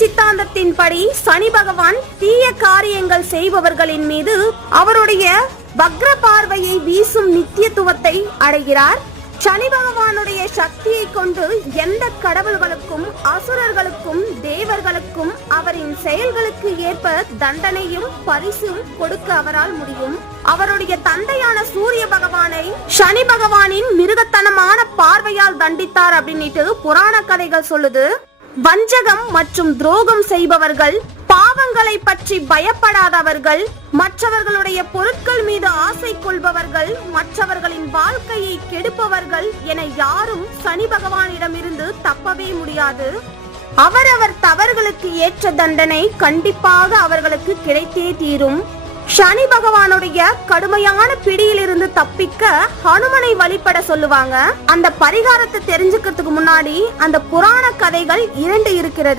சித்தாந்தத்தின்படி சனி பகவான் தீய காரியங்கள் செய்பவர்களின் மீது அவருடைய வக்ர பார்வையை வீசும் நித்தியத்துவத்தை அடைகிறார். சனி பகவானுடைய சக்தியை கொண்டு எந்த கடவுள்களுக்கும் அசுரர்களுக்கும் தேவர்களுக்கும் அவரின் செயல்களுக்கு ஏற்ப தண்டனையும் பரிசும் கொடுக்க அவரால் முடியும். அவருடைய தந்தையான சூரிய பகவானை சனி பகவானின் மிருகத்தனமான பார்வையால் தண்டித்தார் அப்படின்னுட்டு புராண கதைகள் சொல்லுது. வஞ்சகம் மற்றும் துரோகம் செய்பவர்கள், பாவங்களை பற்றி பயப்படாதவர்கள், மற்றவர்களுடைய பொருட்கள் மீது ஆசை கொள்பவர்கள், மற்றவர்களின் வாழ்க்கையை கெடுப்பவர்கள் என யாரும் சனி பகவானிடமிருந்து தப்பவே முடியாது. அவரவர் தவறுகளுக்கு ஏற்ற தண்டனை கண்டிப்பாக அவர்களுக்கு கிடைத்தே தீரும். சனி பகவானுடைய கடுமையான பிடியிலிருந்து தப்பிக்க ஹனுமனை வழிபட சொல்லுவாங்க. அந்த பரிகாரத்தை தெரிஞ்சுக்கிறதுக்கு முன்னாடி அந்த புராண கதைகள் 2 இருக்கிறது.